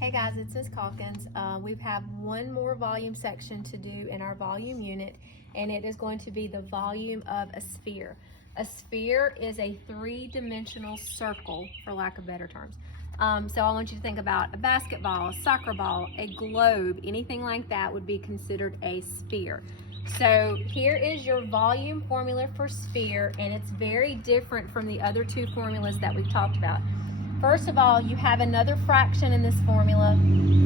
Hey guys, it's Ms. Calkins. We have one more volume section to do in our volume unit, and it is going to be the volume of a sphere. A sphere is a three-dimensional circle, for lack of better terms. So I want you to think about a basketball, a soccer ball, a globe, anything like that would be considered a sphere. So here is your volume formula for sphere, and it's very different from the other two formulas that we've talked about. First of all, you have another fraction in this formula,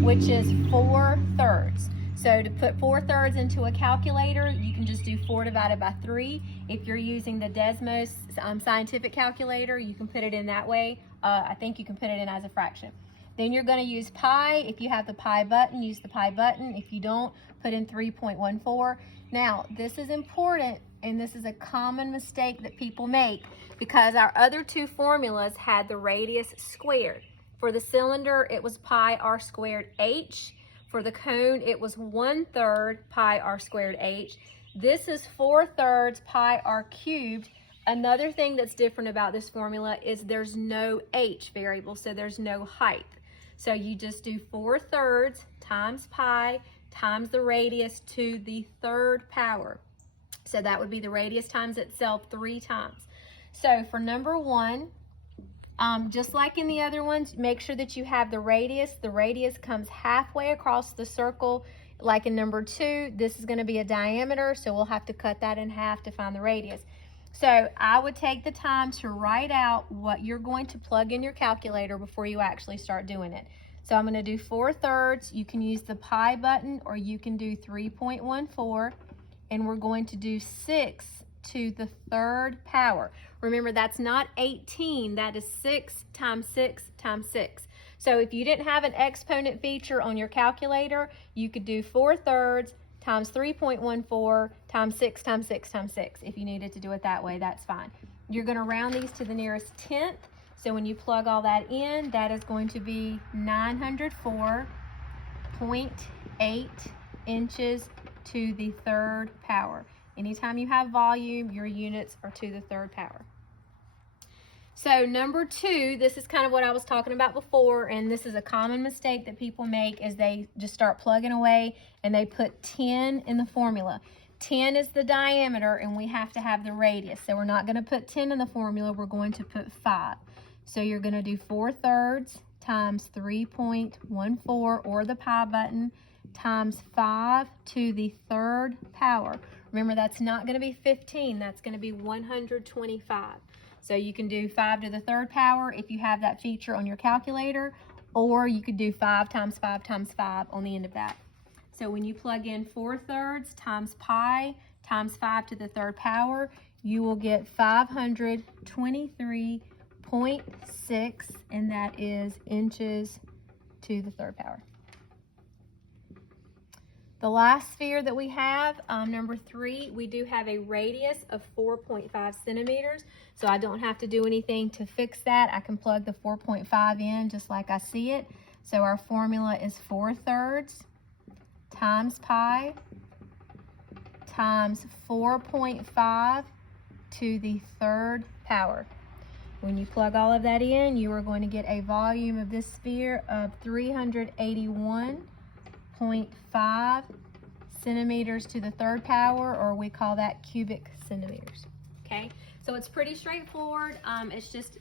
which is 4/3. So to put 4/3 into a calculator, you can just do 4 divided by 3. If you're using the Desmos scientific calculator, you can put it in that way. I think you can put it in as a fraction. Then you're going to use pi. If you have the pi button, use the pi button. If you don't, put in 3.14. Now, this is important, and this is a common mistake that people make because our other two formulas had the radius squared. For the cylinder, it was pi r squared h. For the cone, it was 1/3 pi r squared h. This is 4/3 pi r cubed. Another thing that's different about this formula is there's no h variable, so there's no height. So you just do 4/3 times pi times the radius to the third power. So that would be the radius times itself 3 times. So for number 1, just like in the other ones, make sure that you have the radius. The radius comes halfway across the circle. Like in number 2, this is going to be a diameter, so we'll have to cut that in half to find the radius. So I would take the time to write out what you're going to plug in your calculator before you actually start doing it. So I'm going to do 4/3. You can use the pi button or you can do 3.14. And we're going to do 6 to the third power. Remember, that's not 18, that is 6 times 6 times 6. So if you didn't have an exponent feature on your calculator, you could do 4/3 times 3.14 times 6 times 6 times 6. If you needed to do it that way, that's fine. You're going to round these to the nearest tenth. So when you plug all that in, that is going to be 904.8 inches to the third power. Anytime you have volume, your units are to the third power. So number 2, this is kind of what I was talking about before, and this is a common mistake that people make is they just start plugging away and they put 10 in the formula. 10 is the diameter and we have to have the radius. So we're not going to put 10 in the formula, we're going to put 5. So you're going to do 4/3 times 3.14 or the pi button times 5 to the third power. Remember, that's not going to be 15, that's going to be 125. So you can do 5 to the third power if you have that feature on your calculator, or you could do 5 times 5 times 5 on the end of that. So when you plug in 4/3 times pi times 5 to the third power, you will get 523.6, and that is inches to the third power. The last sphere that we have, number 3, we do have a radius of 4.5 centimeters. So I don't have to do anything to fix that. I can plug the 4.5 in just like I see it. So our formula is 4/3 times pi times 4.5 to the third power. When you plug all of that in, you are going to get a volume of this sphere of 381.5 centimeters to the third power, or we call that cubic centimeters. Okay, so it's pretty straightforward. It's just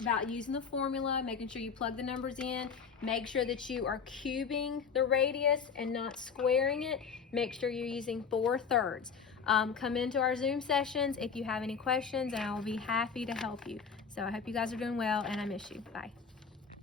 about using the formula, making sure you plug the numbers in, make sure that you are cubing the radius and not squaring it. Make sure you're using 4/3. Come into our Zoom sessions if you have any questions, and I will be happy to help you. So I hope you guys are doing well, and I miss you. Bye.